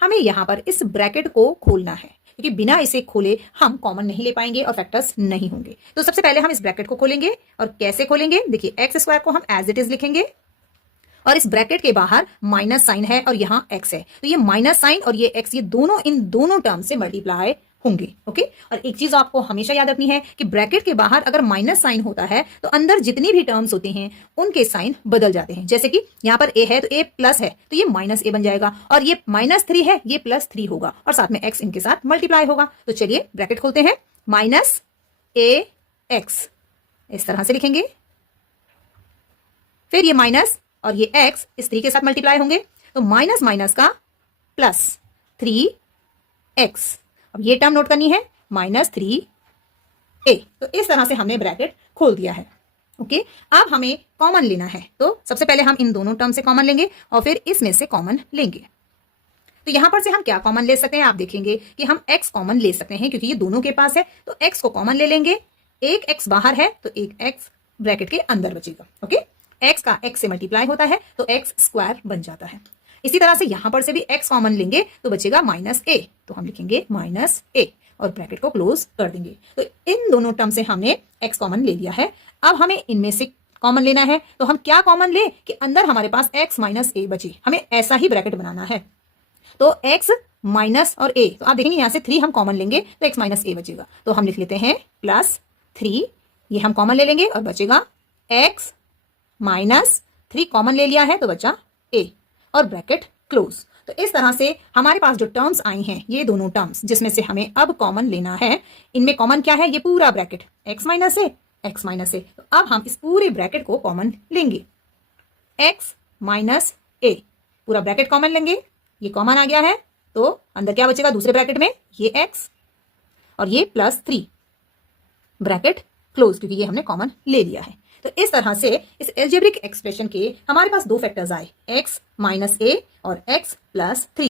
हमें यहाँ पर इस ब्रैकेट को खोलना है, क्योंकि बिना इसे खोले हम कॉमन नहीं ले पाएंगे और फैक्टर्स नहीं होंगे। तो सबसे पहले हम इस ब्रैकेट को खोलेंगे, और कैसे खोलेंगे, देखिए एक्स स्क्वायर को हम एज इट इज लिखेंगे, और इस ब्रैकेट के बाहर माइनस साइन है और यहाँ एक्स है, तो ये माइनस साइन और ये एक्स, ये दोनों इन दोनों टर्म से मल्टीप्लाई होंगे। ओके, और एक चीज आपको हमेशा याद रखनी है कि ब्रैकेट के बाहर अगर माइनस साइन होता है तो अंदर जितनी भी टर्म्स होते हैं उनके साइन बदल जाते हैं। जैसे कि यहाँ पर ए है तो ए प्लस है तो ये माइनस ए बन जाएगा, और ये -3 है ये +3 होगा, और साथ में एक्स इनके साथ मल्टीप्लाई होगा। तो चलिए ब्रैकेट खोलते हैं, -ax इस तरह से लिखेंगे, फिर ये माइनस और ये x इस 3 के साथ मल्टीप्लाई होंगे, तो माइनस माइनस का +3x। अब ये टर्म नोट करनी है, -3a। तो इस तरह से हमने ब्रैकेट खोल दिया है। ओके, अब हमें कॉमन लेना है, तो सबसे पहले हम इन दोनों टर्म से कॉमन लेंगे और फिर इसमें से कॉमन लेंगे। तो यहां पर से हम क्या कॉमन ले सकते हैं, आप देखेंगे कि हम x कॉमन ले सकते हैं, क्योंकि ये दोनों के पास है, तो x को कॉमन ले लेंगे। एक x बाहर है तो एक x ब्रैकेट के अंदर बचेगा। ओके, x का x से मल्टीप्लाई होता है तो x स्क्वायर बन जाता है। इसी तरह से यहां पर से भी x कॉमन लेंगे तो बचेगा -a, तो हम लिखेंगे -a और ब्रैकेट को क्लोज कर देंगे। तो इन दोनों टर्म से हमने x कॉमन ले लिया है। अब हमें इनमें से कॉमन लेना है, तो हम क्या कॉमन ले कि अंदर हमारे पास x -a बचे, हमें ऐसा ही ब्रैकेट बनाना है। तो x माइनस और a, तो आप देखेंगे यहां से 3 हम कॉमन लेंगे तो x -a बचेगा, तो हम लिख लेते हैं +3, ये हम कॉमन ले लेंगे और बचेगा x -3 कॉमन ले लिया है तो बचा a और ब्रैकेट क्लोज। तो इस तरह से हमारे पास जो टर्म्स आई हैं, ये दोनों टर्म्स जिसमें से हमें अब कॉमन लेना है, इनमें कॉमन क्या है, ये पूरा ब्रैकेट x -a। तो अब हम इस पूरे ब्रैकेट को कॉमन लेंगे, x -a पूरा ब्रैकेट कॉमन लेंगे, ये कॉमन आ गया है, तो अंदर क्या बचेगा दूसरे ब्रैकेट में, ये x और ये +3 ब्रैकेट क्लोज, क्योंकि ये हमने कॉमन ले लिया है। तो इस तरह से इस एल्जेब्रिक एक्सप्रेशन के हमारे पास दो फैक्टर्स आए, x -a और x +3।